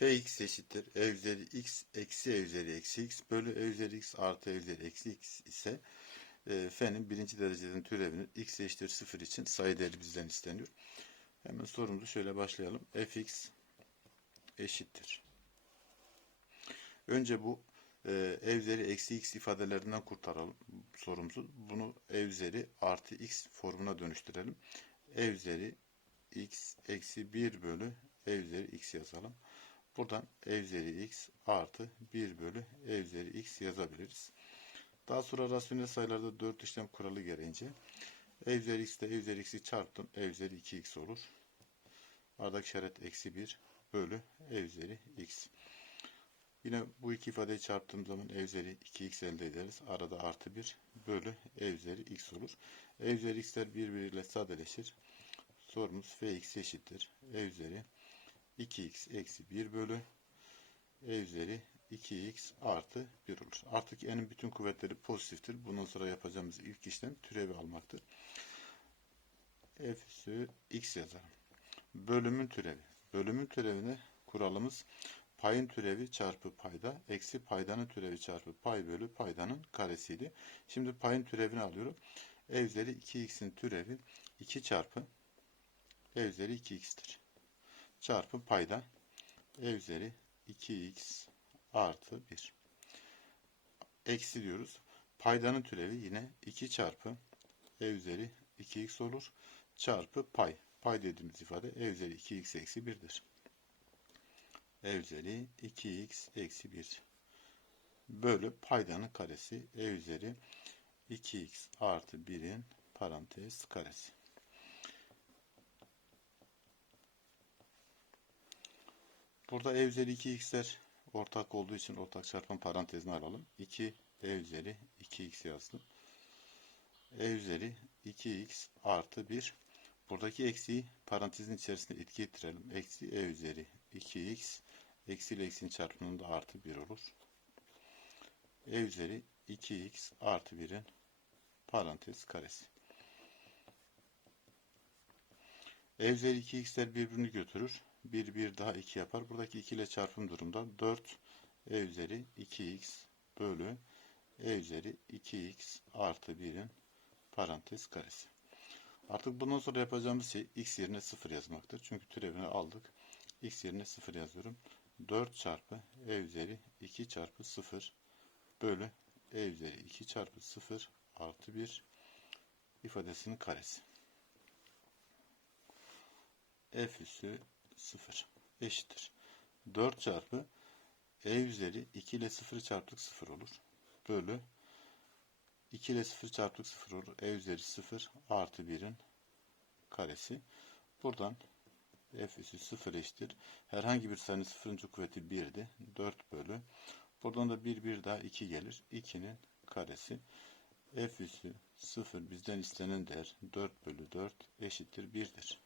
fx eşittir e üzeri x eksi e üzeri eksi x bölü e üzeri x artı e üzeri eksi x ise e, f'nin birinci dereceden türevinin x eşittir 0 için sayı değeri bizden isteniyor. Hemen sorumuzu şöyle başlayalım. fx eşittir. Önce bu e, e üzeri eksi x ifadelerinden kurtaralım sorumuzu. Bunu e üzeri artı x formuna dönüştürelim. e üzeri x eksi 1 bölü e üzeri x yazalım. Buradan e üzeri x artı 1 bölü e üzeri x yazabiliriz. Daha sonra rasyonel sayılarda 4 işlem kuralı gereğince e üzeri x ile e üzeri x'i çarptım. e üzeri 2x olur. Aradaki işaret eksi 1 bölü e üzeri x. Yine bu iki ifadeyi çarptığım zaman e üzeri 2x elde ederiz. Arada artı 1 bölü e üzeri x olur. e üzeri x'ler birbiriyle sadeleşir. Sorumuz fx eşittir. e üzeri 2x eksi 1 bölü e üzeri 2x artı 1 olur. Artık n'in bütün kuvvetleri pozitiftir. Bundan sonra yapacağımız ilk işlem türevi almaktır. f üssü x yazalım. Bölümün türevi. Bölümün türevine kuralımız payın türevi çarpı payda eksi paydanın türevi çarpı pay bölü paydanın karesiydi. Şimdi payın türevini alıyorum. e üzeri 2x'in türevi 2 çarpı e üzeri 2x'tir. Çarpı payda e üzeri 2x artı 1. Eksi diyoruz. Paydanın türevi yine 2 çarpı e üzeri 2x olur. Çarpı pay. Pay dediğimiz ifade e üzeri 2x eksi 1'dir. e üzeri 2x eksi 1 bölü paydanın karesi e üzeri 2x artı 1'in parantez karesi. Burada e üzeri 2x'ler ortak olduğu için ortak çarpan parantezine alalım. 2 e üzeri 2x yazdım. e üzeri 2x artı 1 buradaki eksiği parantezin içerisinde etki ettirelim. Eksi e üzeri 2x eksi ile eksinin çarpımında artı 1 olur. e üzeri 2x artı 1'in parantez karesi. e üzeri 2x'ler birbirini götürür. 1 1 daha 2 yapar. Buradaki 2 ile çarpım durumda 4 e üzeri 2x bölü e üzeri 2x artı 1'in parantez karesi. Artık bundan sonra yapacağımız şey x yerine 0 yazmaktır. Çünkü türevini aldık. x yerine 0 yazıyorum. 4 çarpı e üzeri 2 çarpı 0 bölü e üzeri 2 çarpı 0 artı 1 ifadesinin karesi. f üssü 0 eşittir. 4 çarpı e üzeri 2 ile 0 çarptık 0 olur. Bölü 2 ile 0 çarptık 0 olur. e üzeri 0 artı 1'in karesi. Buradan f üssü 0 eşittir. Herhangi bir sayının sıfırıncı kuvveti 1'di. 4 bölü. Buradan da 1 1 daha 2 gelir. 2'nin karesi. f üssü 0 bizden istenen değer 4 bölü 4 eşittir 1'dir.